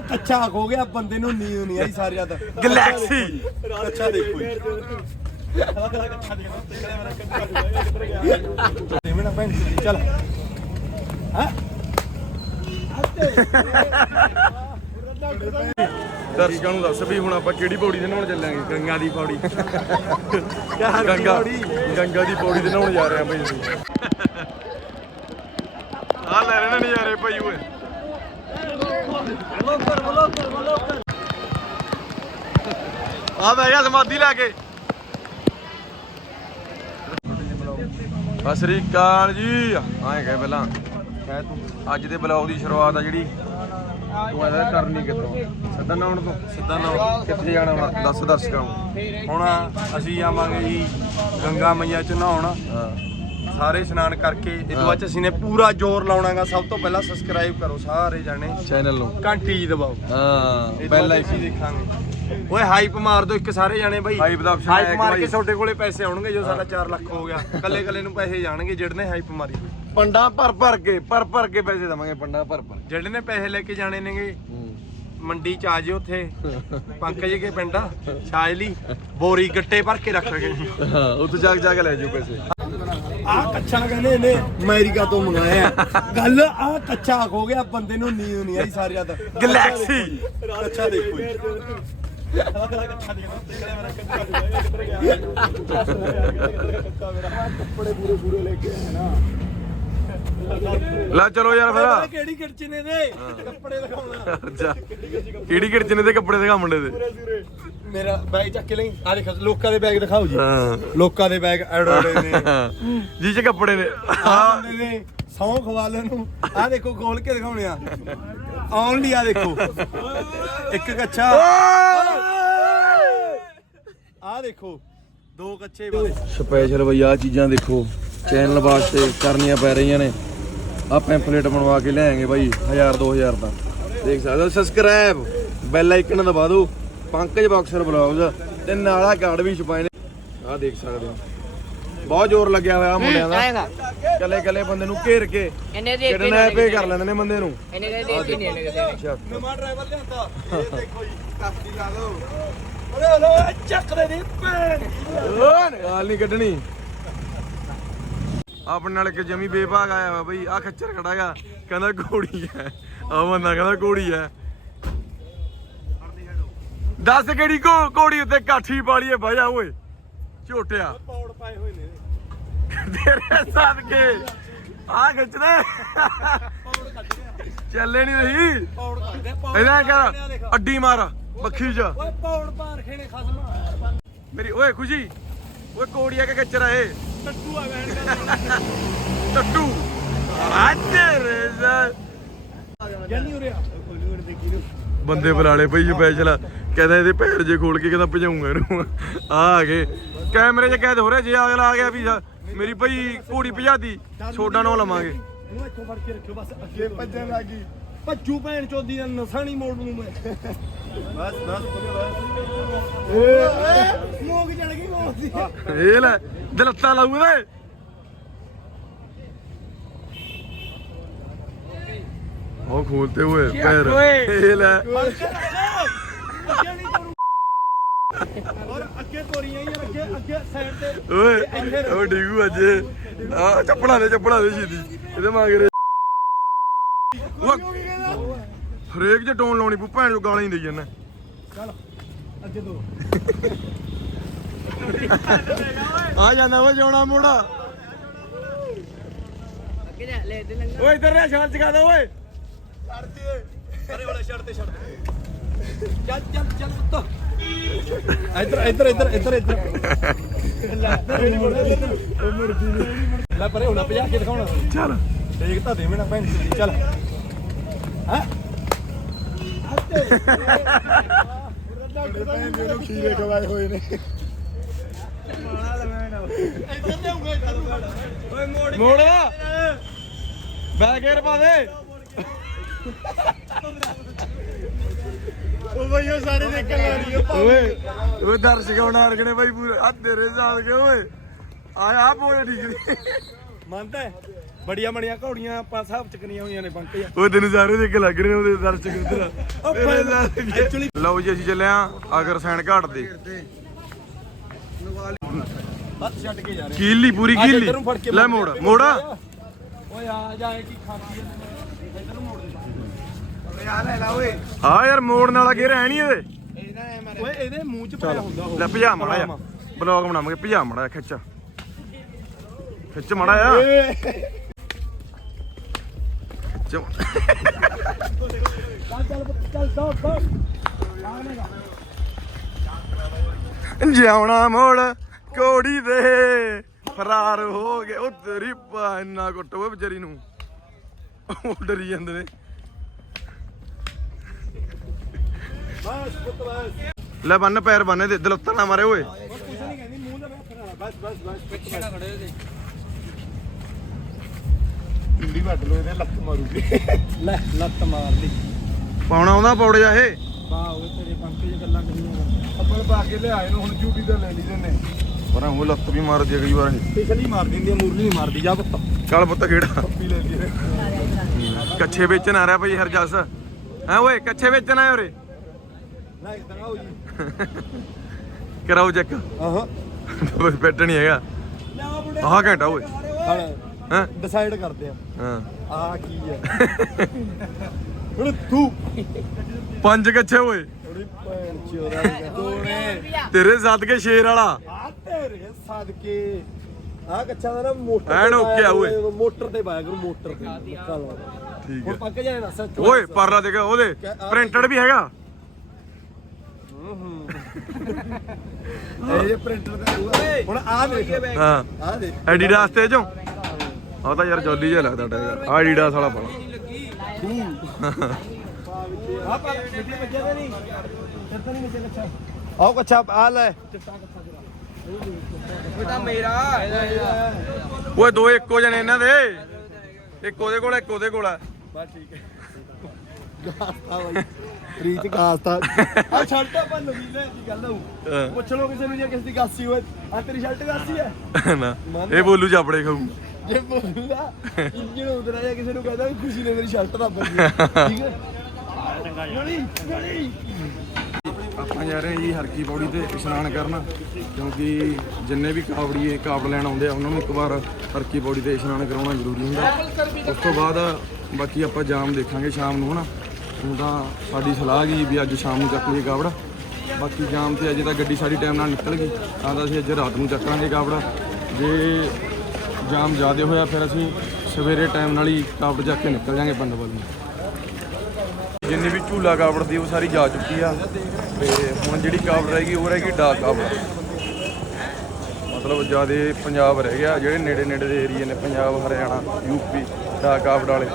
ਆ ਕੱਚਾ ਹੋ ਗਿਆ ਬੰਦੇ ਨੂੰ ਨੀਂਦ ਨਹੀਂ ਆਈ ਸਾਰਿਆਂ ਦਾ। ਗਲੈਕਸੀ ਕੱਚਾ ਦੇਖੋ ਜੀ। ਦੇਵੇਂ ਨਾ ਭੈਣ ਚੋਦ, ਚੱਲ। ਹਾਂ? ਦਰਸ਼ਕਾਂ ਨੂੰ ਦੱਸ ਵੀ ਹੁਣ ਆਪਾਂ ਕਿਹੜੀ ਪੌੜੀ ਤੇ ਨਹਾਉਣ ਚੱਲਾਂਗੇ? ਗੰਗਾ ਦੀ ਪੌੜੀ। ਗੰਗਾ ਗੰਗਾ ਦੀ ਪੌੜੀ ਤੇ ਨਹਾਉਣ ਜਾ ਰਹੇ ਆ ਭਾਈ ਅਸੀਂ। ਆ ਲੈ ਰਹੇ ਨੇ ਨਜ਼ਾਰੇ ਭਾਈ ਓਏ। ਆ ਬਹਿ ਗਿਆ ਸਮਾਧੀ ਲਾ ਕੇ। ਸਤਿ ਸ੍ਰੀ ਅਕਾਲ ਜੀ। ਆਏ ਗਏ ਪਹਿਲਾਂ। ਕਹਿ ਤੂੰ ਅੱਜ ਦੇ ਬਲੌਗ ਦੀ ਸ਼ੁਰੂਆਤ ਆ ਜਿਹੜੀ। ਤੂੰ ਇਹਦਾ ਕਰਨੀ ਕਿੱਥੋਂ? ਸਿੱਧਾ ਨਾਉਣ ਤੋਂ? ਸਿੱਧਾ ਨਾਉਣ ਕਿੱਥੇ ਜਾਣਾ ਵਾ? ਦੱਸ ਦਰਸ਼ਕਾਂ ਨੂੰ। ਹੁਣ ਅਸੀਂ ਆਵਾਂਗੇ ਜੀ ਗੰਗਾ ਮਈਆ ਚ ਨਹਾਉਣ। ਹਾਂ। ਸਾਰੇ ਇਸ਼ਨਾਨ ਕਰਕੇ ਇਹ ਤੋਂ ਬਾਅਦ ਅਸੀਂ ਨੇ ਪੂਰਾ ਜ਼ੋਰ ਲਾਉਣਾਗਾ। ਸਭ ਤੋਂ ਪਹਿਲਾਂ ਸਬਸਕ੍ਰਾਈਬ ਕਰੋ ਸਾਰੇ ਜਾਣੇ। ਚੈਨਲ ਨੂੰ। ਘੰਟੀ ਜੀ ਦਬਾਓ। ਹਾਂ ਬੈਲ ਆਈਕਨ ਦੇਖਾਂਗੇ। ਓਏ ਹਾਈਪ ਮਾਰ ਦਿਓ ਇੱਕ ਸਾਰੇ ਜਾਣੇ ਬਾਈ। Hype ਦਾ option ਆਇਆ ਹਾਈਪ ਇੱਕ ਮਾਰ ਬਾਈ। ਕੇ ਤੁਹਾਡੇ ਕੋਲੇ ਪੈਸੇ ਆਉਣਗੇ ਜੋ ਸਾਡਾ 4 ਲੱਖ ਹੋ ਗਿਆ। ਕੱਲੇ ਕੱਲੇ ਨੂੰ ਪੈਸੇ ਜਾਣਗੇ ਜਿਹੜੇ ਨੇ ਹਾਈਪ ਮਾਰੀ। ਪੰਡਾ ਭਰ ਭਰ ਕੇ ਭਰ ਭਰ ਕੇ ਪੈਸੇ ਦਵਾਂਗੇ ਪੰਡਾ ਭਰ ਭਰ। ਜਿਹੜੇ ਨੇ ਪੈਸੇ ਲੈ ਕੇ ਜਾਣੇ ਨੇਗੇ ਮੰਡੀ ਚ ਆ ਜਿਓ ਉੱਥੇ। ਪੰਕਜ ਕੇ ਪਿੰਡ ਛਾਜਲੀ ਬੋਰੀ ਗੱਟੇ ਭਰ ਕੇ ਰੱਖਾਂਗੇ ਹਾਂ ਉੱਥੇ ਜਾ ਕੇ ਜਾ ਕੇ ਲੈ ਜਾਓ ਪੈਸੇ। ਆ ਕੱਚਾ ਕਹਿੰਦੇ ਨੇ ਅਮਰੀਕਾ ਤੋਂ ਮੰਗਾਇਆ ਗੱਲ ਆ ਕੱਚਾ ਹੋ ਗਿਆ ਬੰਦੇ ਨੂੰ ਨੀਂਦ ਨਹੀਂ ਆਈ ਸਾਰਿਆਂ ਦਾ। ਗਲੈਕਸੀ ਕੱਚਾ ਦੇਖੋ ਜੀ। ਲੈ ਚਲੋ ਯਾਰ ਫਿਰ। ਕਿਹੜੀ ਕਿੜਚੀ ਨੇ ਦੇ ਕੱਪੜੇ ਦਿਖਾਉਣਾ। ਅੱਛਾ। ਕਿਹੜੀ ਕਿਹੜੀ ਚਿੰਨੇ ਦੇ ਕੱਪੜੇ ਦਿਖਾ ਮੁੰਡੇ ਦੇ? ਮੇਰਾ ਬੈਗ ਚੱਕ ਕੇ ਲਈ। ਆ ਦੇਖ ਲੋਕਾਂ ਦੇ ਬੈਗ ਦਿਖਾਓ ਜੀ। ਹਾਂ। ਲੋਕਾਂ ਦੇ ਬੈਗ ਐਡੋੜੇ ਨੇ। ਜੀ ਚ ਕੱਪੜੇ ਨੇ। ਆ ਬੰਦੇ ਨੇ ਸੌ ਖਵਾਲੇ ਨੂੰ ਆ ਦੇਖੋ ਖੋਲ ਕੇ ਦਿਖਾਉਣੇ ਆ। ਓਨਲੀ ਆ ਦੇਖੋ। ਇੱਕ ਕੱਚਾ ਆ ਦੇਖੋ ਦੋ ਕੱਚੇ ਸਪੈਸ਼ਲ ਬਈ ਆ ਚੀਜ਼ਾਂ ਦੇਖੋ। ਚੈਨਲ ਵਾਸਤੇ ਕਰਨੀਆਂ ਪੈ ਰਹੀਆਂ ਨੇ। ਆ ਪੈਂਫਲੇਟ ਬਣਵਾ ਕੇ ਲਿਆਏਗੇ ਬਾਈ 1000 2000 ਦਾ। ਦੇਖ ਸਕਦੇ ਹੋ ਸਬਸਕ੍ਰਾਈਬ ਬੈਲ ਆਈਕਨ ਦਬਾ ਦਿਓ। ਪੰਕਜ ਬਾਕਸਰ ਬਲੌਗਸ ਤੇ ਨਾਲ ਕਾਰਡ ਵੀ ਛਪਾਏ ਨੇ। ਆ ਦੇਖ ਸਕਦੇ ਹੋ। ਬਹੁਤ ਜ਼ੋਰ ਲੱਗਿਆ ਹੋਇਆ ਮੁੰਡਿਆਂ ਦਾ। ਕੱਲੇ ਕੱਲੇ ਬੰਦੇ ਨੂੰ ਘੇਰ ਕੇ ਇਹਨੇ ਦੇ ਕਿਡਨੈਪ ਹੀ ਕਰ ਲੈਂਦੇ ਨੇ ਬੰਦੇ ਨੂੰ। ਇਹਨੇ ਦੇ ਦੇ ਨਹੀਂ ਇਹਨੇ ਦੇ ਅੱਛਾ। ਨਵਾਂ ਡਰਾਈਵਰ ਲਿਆਂਦਾ। ਇਹ ਦੇਖੋ ਜੀ ਕਾਸਟੀ ਲਾ ਲਓ। ਓਏ ਲੋ ਚੱਕ ਦੇ ਦੀ ਭੈਣ ਗਾਲ ਨਹੀਂ ਕੱਢਣੀ। ਆਪਣੇ ਨਾਲ ਇੱਕ ਜਮੀ ਬੇਭਾਗ ਆਇਆ ਵਾ ਬਈ ਆ ਖੱਚਰ ਖੜਾਗਾ ਕਹਿੰਦਾ ਘੋੜੀ ਹੈ। ਆ ਬੰਦਾ ਕਹਿੰਦਾ ਘੋੜੀ ਹੈ। ਦੱਸ ਕਿਹੜੀ ਘੋ- ਘੋੜੀ ਉੱਤੇ ਕਾਠੀ ਪਾਲੀਏ ਭਾਜਾ ਓਏ ਝੋਟਿਆ। ਪੌੜ ਪਾਏ ਹੋਏ ਨੇ। ਤੇਰੇ ਸਦਕੇ। ਆ ਖਿੱਚਦੇ ਚੱਲੇ ਨਹੀਂ ਰਹੀ ਪੌੜ ਕੱਢਦੇ ਇਹਦਾ ਕਰ ਅੱਡੀ ਮਾਰ ਬੱਖੀ ਚ। ਓਏ ਪੌੜ ਪਾਰ ਖੇਣੇ ਖਸਮ ਮੇਰੀ ਓਏ, ਖੁਸ਼ੀ। ਓਏ, ਕੋੜੀਆ ਕੇ ਖੱਚਰ ਆਏ ਟੱਟੂ। ਆ ਵੈਣ ਕਰ ਟੱਟੂ ਅੱਜ ਰੇਜ਼ਰ ਜਾਨੀ ਉਰੇ ਆ ਬੰਦੇ ਬੁਲਾਲੇ ਪਈ ਸਪੈਸ਼ਲ ਕਹਿੰਦਾ ਇਹਦੇ ਪੈਰ ਜੇ ਖੋਲ ਕੇ ਕਹਿੰਦਾ ਭਜਾਉਂਗਾ ਇਹਨੂੰ। ਆ ਆ ਗਏ ਕੈਮਰੇ 'ਚ ਕੈਦ ਹੋ ਰਿਹਾ, ਜੇ ਅਗਲਾ ਆ ਗਿਆ ਵੀ ਮੇਰੀ ਭਈ ਘੋੜੀ ਭਜਾਦੀ ਛੋਡਾ ਨਾ ਲਵਾਂਗੇ। ਇਹਨੂੰ ਇੱਥੋਂ ਫੜ ਕੇ ਰੱਖਿਓ ਬਸ ਅੱਗੇ ਭੱਜਣ ਲੱਗੀ ਭੱਜੂ ਭੈਣ ਚੋਦੀ ਦਾ ਨਸਾਣੀ ਮੋੜ ਨੂੰ ਮੈਂ। ਬਸ ਬਸ ਏ ਮੋਗ ਚੜ ਗਈ ਮੋਗ ਦੀ। ਇਹ ਲੈ ਦਲੱਤਾ ਲਾਊ ਇਹਦੇ। ਉਹ ਖੋਲਤੇ ਹੋਏ ਪੈਰ। ਇਹ ਲੈ। ਅੱਗੇ ਨਹੀਂ ਤੋਰੂ ਔਰ ਅੱਗੇ ਤੋਰੀਆਂ ਹੀ ਅੱਗੇ ਅੱਗੇ ਸਾਈਡ ਤੇ ਓਏ ਉਹ ਡਿਗੂ ਅੱਜ। ਆ ਚੱਪਲਾਂ ਦੇ ਚੱਪਲਾਂ ਦੇ ਛੀਦੀ ਇਹਦੇ ਮਗਰ ਹਰੇਕ ਜੇ ਟੋਨ ਲਾਉਣੀ ਪੂ ਭੈਣ ਜੋ ਗਾਲਾਂ ਹੀ ਦੇਈ ਜਾਂਦਾ। ਚੱਲ ਅੱਗੇ ਦੋ। ਆ ਜਾਂਦਾ ਓਏ ਜੋਣਾ ਮੋੜਾ। ਅੱਗੇ ਜਾ ਲੈ ਦੇ ਲੰਗਾ ਓਏ ਇਧਰ ਨੇ ਛਾਲ ਚਕਾ ਦੇ ਓਏ। ਛੱਡ ਦੇ। ਅਰੇ ਵਾਲਾ ਛੱਡ ਤੇ ਛੱਡ ਚੱਲ ਚੱਲ ਚੱਲ ਪੁੱਤ। ਇੱਧਰ ਇੱਧਰ ਇੱਧਰ ਇੱਧਰ ਇੱਧਰ ਲੈ ਪਰੇ ਹੁਣ ਕੇ ਦਿਖਾਉਣਾ ਚੱਲ ਦੇਖ ਤਾਂ ਦੇਵੇਂ ਨਾ ਭੈਣ ਚੱਲ ਹੈ ਖੀਰੇ ਖਵਾਏ ਹੋਏ ਨੇ ਓਏ ਮੋੜ ਮੋੜ ਬੈਗ ਗੇਰ ਪਾ ਦੇ ਉਹ ਬਈ ਉਹ ਸਾਰੇ ਨਿਕਲ ਆ ਰਹੀ ਹੈ ਓਏ ਓਏ ਦਰਸ਼ਕ ਹੋਣਾ ਅਰਗਣੇ ਬਾਈ ਪੂਰੇ? ਆ ਤੇਰੇ ਸਾਲ ਕੇ ਓਏ। ਆ ਆ ਪੋਏ ਠੀਕ ਨਹੀਂ ਮੰਨਦਾ ਹੈ? ਬੜੀਆਂ ਬੜੀਆਂ ਘੋੜੀਆਂ ਆਪਾਂ ਸਭ ਚਕਨੀਆਂ ਹੋਈਆਂ ਨੇ ਪੰਕਜ ਉਹ ਤੈਨੂੰ ਸਾਰੇ ਦੇਖ ਲੱਗ ਰਹੇ ਨੇ ਉਹਦੇ ਦਰਸ਼ਕ ਉਧਰ ਲਓ ਜੀ ਅਸੀਂ ਚੱਲੇ ਆ ਆਗਰ ਸੈਣ ਘਾਟ ਦੇ ਹੱਥ ਛੱਡ ਕੇ ਜਾ ਰਹੇ ਕੀਲੀ ਪੂਰੀ ਕੀਲੀ ਫੜ ਕੇ ਲੈ ਮੋੜ ਮੋੜਾ। ਓਏ ਆ ਜਾਏ ਕੀ ਮੋੜ ਲੈ ਲਾ ਓਏ। ਹਾਂ ਯਾਰ ਮੋੜਨ ਵਾਲਾ ਕੀ ਰਹਿ ਨਹੀਂ ਇਹਦੇ? ਓਏ ਇਹਦੇ ਮੂੰਹ ਚ ਪਿਆ ਹੁੰਦਾ ਉਹ। ਲੈ ਭਜਾ ਮੜਾ ਜਾ ਬਲੌਗ ਬਣਾਵਾਂਗੇ ਭਜਾ ਮੜਾ ਖਿੱਚ। ਖਿੱਚ ਮੜਾ ਆ ਖਿੱਚ ਚੱਲ ਚੱਲ ਚੱਲ ਚੱਲ ਜਿਉਣਾ ਮੋੜ ਕੋੜੀ ਦੇ। ਫਰਾਰ ਹੋ ਗਏ। ਉਹ ਤੇਰੀ ਪਾ ਇੰਨਾ ਕੁੱਟ ਓਏ ਵਿਚਾਰੀ ਨੂੰ। ਉਹ ਡਰੀ ਜਾਂਦੇ ਨੇ। ਬਸ ਪੁੱਤ ਬਸ ਲੈ ਬੰਨ ਪੈਰ ਬੰਨੇ ਦੇ ਦਲੱਤਾਂ ਨਾ ਮਾਰੇ ਓਏ। ਕੁਛ ਨਹੀਂ ਕਹਿੰਦੀ ਮੂੰਹ ਦਾ ਹੱਥ ਨਾਲ ਬਸ ਬਸ ਬਸ ਪਿੱਛੇ ਨਾ ਖੜੇ ਉਹਦੇ ਇੰਡੀ ਵੱਢ ਲੋ ਇਹਦੇ ਲੱਤ ਮਾਰੂਗੀ। ਲੈ ਲੱਤ ਮਾਰ ਲਈ। ਪਾਉਣਾ ਆਉਂਦਾ ਪੌੜ ਜਾ ਇਹ? ਵਾਹ ਓਏ ਤੇਰੇ ਪੰਕੇ ਚ ਗੱਲਾਂ ਕਰੀਆਂ ਆਪਾਂ ਨੂੰ ਪਾ ਕੇ ਲਿਆਏ ਨੂੰ ਹੁਣ ਡਿਊਟੀ ਤਾਂ ਲੈ ਲਈ ਨੇ ਪਰ ਉਹ ਲੱਤ ਵੀ ਮਾਰਦੀ ਵਾਰ ਪਿਛਲੀ ਮਾਰ ਦਿੰਦੀ ਆ ਮੁਰਲੀ ਨਹੀਂ ਮਾਰਦੀ ਜਾ ਪੁੱਤ। ਚੱਲ ਪੁੱਤ ਕਿਹੜਾ ਕੱਛੇ ਵੇਚਣ ਆ ਰਿਹਾ ਭਾਈ ਹਰਜਸ। ਹੈ ਓਏ ਕੱਛੇ ਵੇਚਣ ਆਏ ਉਰੇ? ਨਾ ਇਦਾਂ ਆਓ ਜੀ ਕਰਾਓ ਚੈੱਕ ਆਹਾਂ ਬਸ ਬੈਠ ਨਹੀਂ ਹੈਗਾ ਆਹ ਘੰਟਾ ਓਏ ਹਾਂ ਡਿਸਾਈਡ ਕਰਦੇ ਆ. ਹਾਂ ਆ ਕੀ ਹੈ ਹੁਣ ਤੂੰ ਪੰਜ ਕੱਛੇ ਓਏ। ਤੇਰੇ ਸਦਕੇ ਸ਼ੇਰ ਵਾਲਾ। ਆ ਤੇਰੇ ਸਦਕੇ। ਆ ਕੱਚਾ ਦਾ ਨਾ ਮੋਟਰ ਐਨ ਓਕੇ ਆ ਓਏ। ਕਰੋ, ਮੋਟਰ ਤੇ ਪਾਇਆ ਕਰੋ ਮੋਟਰ ਤੇ। ਠੀਕ ਹੈ ਪੱਕ ਜਾਏ ਨਾ ਸੱਚ। ਓਏ ਪਰਲਾ ਦੇਖ ਉਹਦੇ ਪ੍ਰਿੰਟਡ ਵੀ ਹੈਗਾ। ਇਹ ਜੇ ਪ੍ਰਿੰਟਰ ਦਾ ਹੋਊਗਾ। ਹੁਣ ਆ ਦੇਖ। ਹਾਂ। ਆ ਦੇਖ। ਐਡੀਡਾਸ ਤੇ ਚੋਂ? ਆ ਤਾਂ ਯਾਰ ਜੋਲੀ ਜਿਹਾ ਲੱਗਦਾ ਟਾਇਰ ਆ ਐਡੀਡਾਸ ਵਾਲਾ ਪਾਲਾ ਆ ਪਾ ਮਿੱਟੀ ਵੱਜਿਆ ਤੇ ਨਹੀਂ। ਚੱਤਾ ਨਹੀਂ ਮਿੱਟੀ ਕੱਚਾ ਆਓ ਕੱਚਾ ਆ ਲੈ। ਬੇਟਾ ਮੇਰਾ। ਓਏ ਦੋ ਇੱਕੋ ਜਣੇ ਇਹਨਾਂ ਦੇ। ਇੱਕ ਉਹਦੇ ਕੋਲ ਇੱਕ ਉਹਦੇ ਕੋਲ ਆ। ਬਸ ਠੀਕ ਹੈ। ਗਾਸਤਾ ਬਾਈ। ਰੀਚ ਗਾਸਤਾ। ਆ ਸ਼ਰਟ ਆਪਾਂ ਨਵੀਂ ਲੈ ਦੀ ਗੱਲ ਆਉ ਹਾਂ। ਪੁੱਛ ਲਓ ਕਿਸੇ ਨੂੰ ਜੇ ਕਿਸੇ ਦੀ ਗਾਸੀ ਹੋਏ। ਆ ਤੇਰੀ ਸ਼ਰਟ ਗਾਸੀ ਹੈ? ਨਾ। ਇਹ ਬੋਲੂ ਚਾਪੜੇ ਖਾਊ। ਜੇ ਬੋਲਦਾ ਇੰਜਣ ਉਤਰਾ ਜਾਂ ਕਿਸੇ ਨੂੰ ਕਹਦਾ ਵੀ ਖੁਸ਼ੀ ਨੇ ਮੇਰੀ ਸ਼ਰਟ ਦਾ ਬੰਦੀ ਠੀਕ ਹੈ? ਗੜੀ ਗੜੀ ਆਪਾਂ ਜਾ ਰਹੇ ਹਾਂ ਜੀ ਹਰਕੀ ਪੌੜੀ ਤੇ ਇਸ਼ਨਾਨ ਕਰਨ ਕਿਉਂਕਿ ਜਿੰਨੇ ਵੀ ਕਾਵੜੀਏ ਕਾਵੜ ਲੈਣ ਆਉਂਦੇ ਆ ਉਹਨਾਂ ਨੂੰ ਇੱਕ ਵਾਰ ਹਰਕੀ ਪੌੜੀ ਤੇ ਇਸ਼ਨਾਨ ਕਰਾਉਣਾ ਜ਼ਰੂਰੀ ਹੁੰਦਾ। ਉਸ ਤੋਂ ਬਾਅਦ ਬਾਕੀ ਆਪਾਂ ਜਾਮ ਦੇਖਾਂਗੇ ਸ਼ਾਮ ਨੂੰ ਹਨਾ? ਹੁਣ ਤਾਂ ਸਾਡੀ ਸਲਾਹ ਗਈ ਵੀ ਅੱਜ ਸ਼ਾਮ ਨੂੰ ਚੱਕ ਲਈਏ ਕਾਵੜ ਬਾਕੀ ਜਾਮ ਤੇ ਅਜੇ ਤਾਂ ਗੱਡੀ ਸਾਡੀ ਟਾਈਮ ਨਾਲ ਨਿਕਲ ਗਈ। ਤਾਂ ਤਾਂ ਅਸੀਂ ਅੱਜ ਰਾਤ ਨੂੰ ਚੱਕਾਂਗੇ ਕਾਵੜ ਜੇ ਜਾਮ ਜ਼ਿਆਦਾ ਹੋਇਆ, ਫਿਰ ਅਸੀਂ ਸਵੇਰੇ ਟਾਈਮ ਨਾਲ ਹੀ ਕਾਵੜ ਚੱਕ ਕੇ ਨਿਕਲ ਜਾਾਂਗੇ ਪਿੰਡ ਵੱਲ ਨੂੰ। ਜਿੰਨੀ ਵੀ ਝੂਲਾ ਕਾਵੜ ਦੀ, ਉਹ ਸਾਰੀ ਜਾ ਚੁੱਕੀ ਆ। ਤੇ ਹੁਣ ਜਿਹੜੀ ਕਾਵੜ ਰਹਿ ਗਈ, ਉਹ ਰਹਿ ਗਈ ਡਾਕ ਕਾਵੜ ਮਤਲਬ ਜ਼ਿਆਦਾ ਪੰਜਾਬ ਰਹਿ ਗਿਆ। ਜਿਹੜੇ ਨੇੜੇ ਨੇੜੇ ਦੇ ਏਰੀਏ ਨੇ, ਪੰਜਾਬ, ਹਰਿਆਣਾ ਯੂਪੀ ਡਾਕ ਕਾਵੜ ਵਾਲੇ।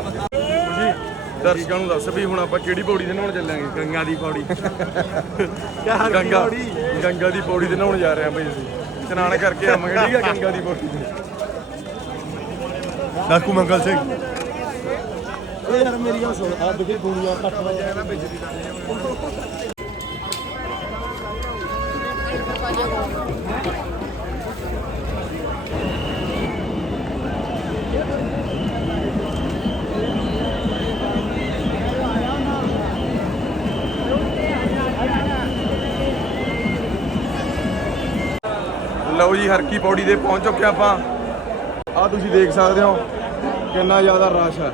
ਦਰਸ਼ਕਾਂ ਨੂੰ ਦੱਸ ਵੀ ਹੁਣ ਆਪਾਂ ਕਿਹੜੀ ਪੌੜੀ ਤੇ ਨਹਾਉਣ ਚੱਲਾਂਗੇ? ਗੰਗਾ ਦੀ ਪੌੜੀ। ਗੰਗਾ। ਗੰਗਾ ਦੀ ਪੌੜੀ ਤੇ ਨਹਾਉਣ ਜਾ ਰਹੇ ਆ ਬਈ ਅਸੀਂ। ਇਸ਼ਨਾਨ ਕਰਕੇ ਆਵਾਂਗੇ ਠੀਕ ਆ? ਗੰਗਾ ਦੀ ਪੌੜੀ ਤੇ। ਡਾਕੂ ਮੰਗਲ ਸਿੰਘ। ਓ ਯਾਰ ਮੇਰੀ ਗੱਲ ਸੁਣ। ਆ ਦੇਖੀ ਦੁਨੀਆ ਕੱਟ ਵਜਾ ਨਾ ਬਿਜਲੀ ਦਾ ਲਓ ਜੀ, ਹਰਕੀ ਪੌੜੀ ਦੇ ਪਹੁੰਚ ਚੁੱਕੇ ਆਪਾਂ। ਆ ਤੁਸੀਂ ਦੇਖ ਸਕਦੇ ਹੋ, ਕਿੰਨਾ ਜ਼ਿਆਦਾ ਰਸ਼ ਹੈ।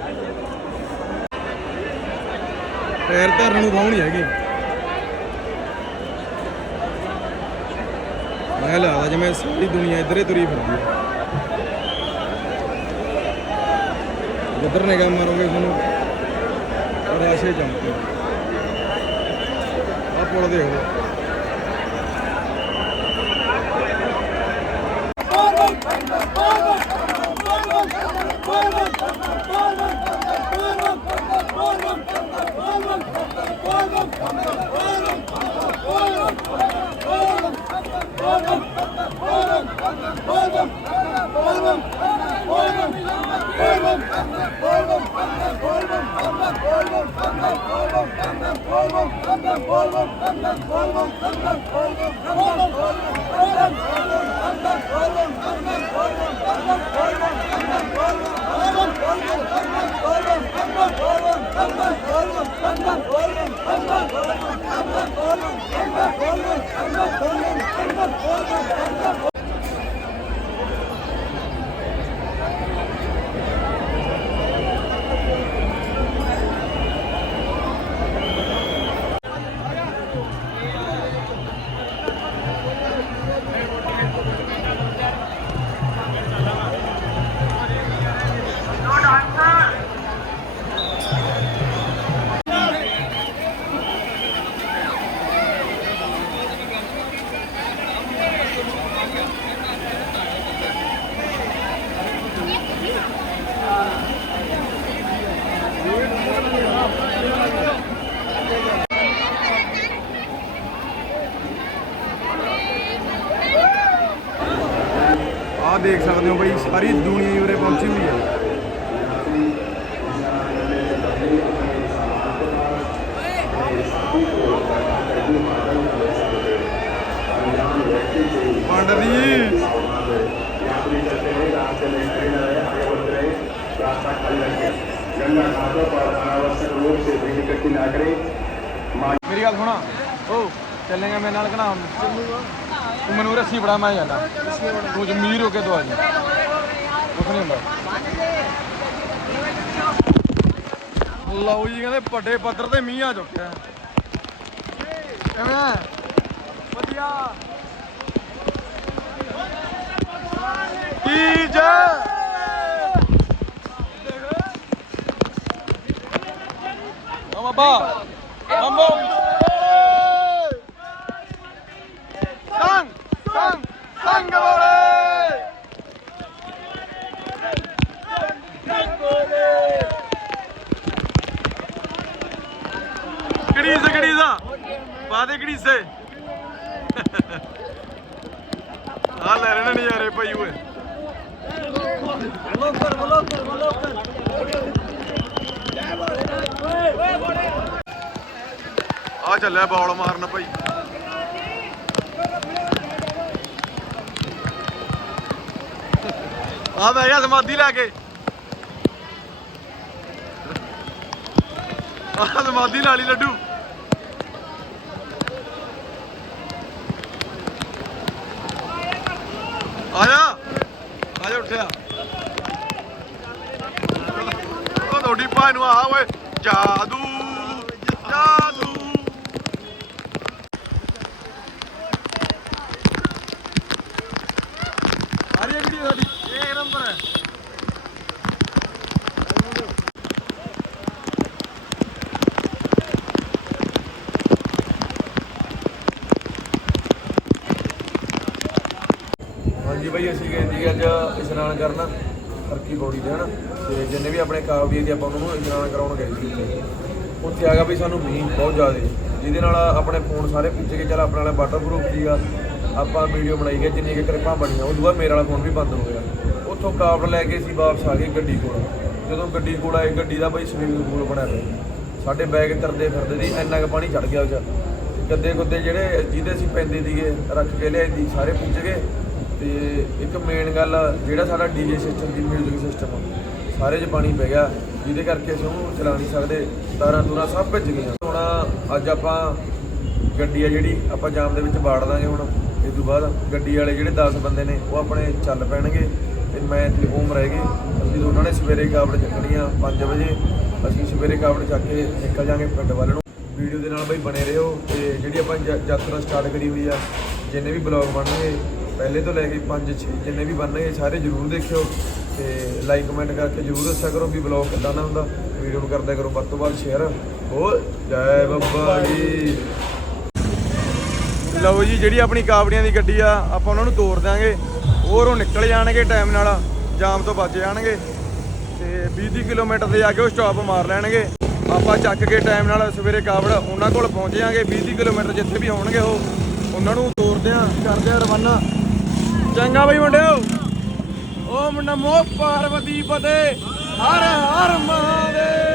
ਪੈਰ ਧਰਨ ਨੂੰ ਬਾਹਣ ਹੈਗੇ। ਮੈਂ ਲੱਗਦਾ ਜਿਵੇਂ ਸਾਰੀ ਦੁਨੀਆ ਇੱਧਰੇ ਤੁਰੀ ਫਿਰਦੀ ਹੈ। ਜਿੱਧਰ ਨਿਗਾਹ ਮਾਰੋਗੇ ਤੁਹਾਨੂੰ ਰਾਸ਼ੇ ਚਮਕੇ ਆ ਪੁਲ ਦੇਖ Allah ਸਾਰੀ ਦੁਨੀਆ ਉਰੇ ਪਹੁੰਚੀ ਹੋਈ ਹੈ। ਮੇਰੀ ਗੱਲ ਸੁਣਾ। ਓ, ਚੱਲੇਗਾ ਮੇਰੇ ਨਾਲ ਕਨਾ ਤੂੰ ਮੈਨੂੰ ਰੱਸੀ ਬੜਾ ਮੈਂ ਜਾਣਾ ਤੂੰ ਜਮੀਰ ਹੋ ਕੇ ਦਵਾ ਜੀ। ਕੁਛ ਨਹੀਂ ਹੁੰਦਾ ਲਓ ਜੀ ਕਹਿੰਦੇ ਵੱਡੇ ਪੱਧਰ ਤੇ ਮੀਂਹ ਆ ਚੁੱਕਿਆ। ਕਿਵੇਂ? ਵਧੀਆ। ਕੀ ਜੈ? ਆ ਬਾਬਾ ਮੰਮੋ ਸੰਗ ਸੰਗ ਸੰਗ ਬੋਲੇ ਕਿਹੜੀ ਸੇ ਕਿਹੜੀ ਦਾ ਪਾ ਦੇ ਕਿਹੜੀ ਆ ਲੈ ਰਹੇ ਨੇ ਨਜ਼ਾਰੇ ਭਾਈ ਓਏ। ਆ ਚੱਲਿਆ ਬੌਲ ਮਾਰਨ ਭਾਈ। ਆ ਬਹਿ ਗਿਆ ਸਮਾਧੀ ਲੈ ਕੇ। ਆ ਸਮਾਧੀ ਨਾਲ ਹੀ ਲੱਡੂ। ਆ ਜਾ ਆ ਜਾ ਉੱਠਿਆ। ਉਹ ਤੁਹਾਡੀ ਭਾਈ ਨੂੰ ਆਹ ਓਏ ਜਾਦੂ ਆ ਰਹੀ ਹੈ ਵੀਡੀਓ ਸਾਡੀ ਇੱਕ ਨੰਬਰ ਹੈ ਹਾਂਜੀ ਅਸੀਂ ਗਏ ਸੀ ਅੱਜ ਇਸ਼ਨਾਨ ਕਰਨ, ਹਰਕੀ ਬੋੜੀ ਦੇ ਹਨਾ। ਤੇ ਜਿੰਨੇ ਵੀ ਆਪਣੇ ਕਾਬਲੀਅਤ ਦੀ ਆਪਾਂ ਉਹਨਾਂ ਨੂੰ ਇਸ਼ਨਾਨ ਕਰਾਉਣ ਗਏ ਸੀ ਉੱਥੇ। ਉੱਥੇ ਆ ਗਿਆ ਵੀ ਸਾਨੂੰ ਮੀਂਹ ਬਹੁਤ ਜ਼ਿਆਦਾ। ਜਿਹਦੇ ਨਾਲ ਆਪਣੇ ਫੋਨ ਸਾਰੇ ਪੁੱਛ ਗਏ ਚੱਲ ਆਪਣੇ ਵਾਲਾ ਵਾਟਰਪ੍ਰੂਫ ਸੀਗਾ ਆਪਾਂ ਵੀਡੀਓ ਬਣਾਈ ਗਏ ਜਿੰਨੀ ਕਿ ਕਲਿੱਪਾਂ ਬਣੀਆਂ, ਉਹ ਤੋਂ ਬਾਅਦ ਮੇਰੇ ਵਾਲਾ ਫੋਨ ਵੀ ਬੰਦ ਹੋ ਗਿਆ। ਉੱਥੋਂ ਕਾਬਲ ਲੈ ਕੇ ਅਸੀਂ ਵਾਪਸ ਆ ਗਏ ਗੱਡੀ ਕੋਲ। ਜਦੋਂ ਗੱਡੀ ਕੋਲ ਆਏ, ਗੱਡੀ ਦਾ ਬਈ ਸਵੀਮਿੰਗ ਪੂਲ ਬਣਿਆ ਹੋਇਆ ਸਾਡੇ ਬੈਗ ਤਰਦੇ ਫਿਰਦੇ ਸੀ, ਇੰਨਾ ਕੁ ਪਾਣੀ ਚੜ ਗਿਆ ਉਹ 'ਚ। ਗੱਦੇ ਗੁੱਦੇ ਜਿਹੜੇ ਜਿਹਦੇ ਅਸੀਂ ਪੈਂਦੇ ਸੀਗੇ, ਰੱਖ ਕੇ ਲਿਆਏ ਸੀ, ਸਾਰੇ ਪੁੱਜ ਗਏ ਤੇ ਇੱਕ ਮੇਨ ਗੱਲ ਜਿਹੜਾ ਸਾਡਾ ਡੀਜੇ ਸਿਸਟਮ ਦੀ ਮਿਊਜ਼ਿਕ ਸਿਸਟਮ ਸਾਰੇ 'ਚ ਪਾਣੀ ਪੈ ਗਿਆ, ਜਿਹਦੇ ਕਰਕੇ ਅਸੀਂ ਉਹਨੂੰ ਚਲਾ ਨਹੀਂ ਸਕਦੇ, ਤਾਰਾਂ ਤੁਰਾਂ ਸਭ ਭਿੱਜ ਗਈਆਂ। ਹੁਣ ਅੱਜ ਆਪਾਂ ਗੱਡੀ ਆ ਜਿਹੜੀ, ਆਪਾਂ ਜਾਮ ਦੇ ਵਿੱਚ ਬਾੜ ਦਾਂਗੇ ਹੁਣ, ਇਸ ਤੋਂ ਬਾਅਦ ਗੱਡੀ ਵਾਲੇ ਜਿਹੜੇ 10 ਬੰਦੇ ਨੇ, ਉਹ ਆਪਣੇ ਚੱਲ ਪੈਣਗੇ, ਤੇ ਮੈਂ ਤੇ ਓਮ ਰਹਿ ਗਏ। ਅਸੀਂ ਦੋਨਾਂ ਨੇ ਸਵੇਰੇ ਕਾਬੜ ਚੱਕਣੀ ਆ 5 ਵਜੇ। ਅਸੀਂ ਸਵੇਰੇ ਕਾਬੜ ਚੱਕ ਕੇ ਨਿਕਲ ਜਾਾਂਗੇ ਪਿੰਡ ਵੱਲ ਨੂੰ। ਵੀਡੀਓ ਦੇ ਨਾਲ ਬਈ ਬਣੇ ਰਹੋ, ਤੇ ਜਿਹੜੀ ਆਪਾਂ ਜ- ਯਾਤਰਾ ਸਟਾਰਟ ਕਰੀ ਹੋਈ ਆ, ਜਿੰਨੇ ਵੀ ਬਲੌਗ ਬਣਨਗੇ ਪਹਿਲੇ ਤੋਂ ਲੈ ਕੇ 5 6 ਜਿੰਨੇ ਵੀ ਬਣਨਗੇ ਸਾਰੇ ਜਰੂਰ ਦੇਖਿਓ ਤੇ ਲਾਈਕ ਕਮੈਂਟ ਕਰਕੇ ਜਰੂਰ ਦੱਸਿਆ ਕਰੋ ਵੀ ਬਲੌਗ ਕਿੱਦਾਂ ਦਾ ਹੁੰਦਾ। ਵੀਡੀਓ ਨੂੰ ਕਰਦਿਆ ਕਰੋ ਵੱਧ ਤੋਂ ਵੱਧ ਸ਼ੇਅਰ ਹੋ, ਜੈ ਬੱਬਾ ਜੀ ਲਓ ਜੀ, ਜਿਹੜੀ ਆਪਣੀ ਕਾਵੜੀਆਂ ਦੀ ਗੱਡੀ ਆ, ਆਪਾਂ ਉਹਨਾਂ ਨੂੰ ਤੋੜ ਦਿਆਂਗੇ। ਹੋਰ ਉਹ ਨਿਕਲ ਜਾਣਗੇ ਟਾਈਮ ਨਾਲ, ਜਾਮ ਤੋਂ ਬਚ ਜਾਣਗੇ। ਤੇ 20 ਕਿਲੋਮੀਟਰ ਤੇ ਜਾ ਕੇ ਉਹ ਸਟਾਪ ਮਾਰ ਲੈਣਗੇ। ਆਪਾਂ ਚੱਕ ਕੇ ਟਾਈਮ ਨਾਲ ਸਵੇਰੇ ਕਾਵੜ ਉਹਨਾਂ ਕੋਲ ਪਹੁੰਚ ਜਾਾਂਗੇ 20 ਕਿਲੋਮੀਟਰ ਜਿੱਥੇ ਵੀ ਆਉਣਗੇ ਉਹ, ਉਹਨਾਂ ਨੂੰ ਤੋਰਦੇ ਆ ਕਰਦੇ ਆ ਰਵਾਨਾ। ਚੰਗਾ ਬਈ ਮੁੰਡਿਓ। ਓਮ ਨਮੋ ਪਾਰਵਤੀ ਪਤੇ। ਹਰ ਹਰ ਮਹਾਦੇਵ।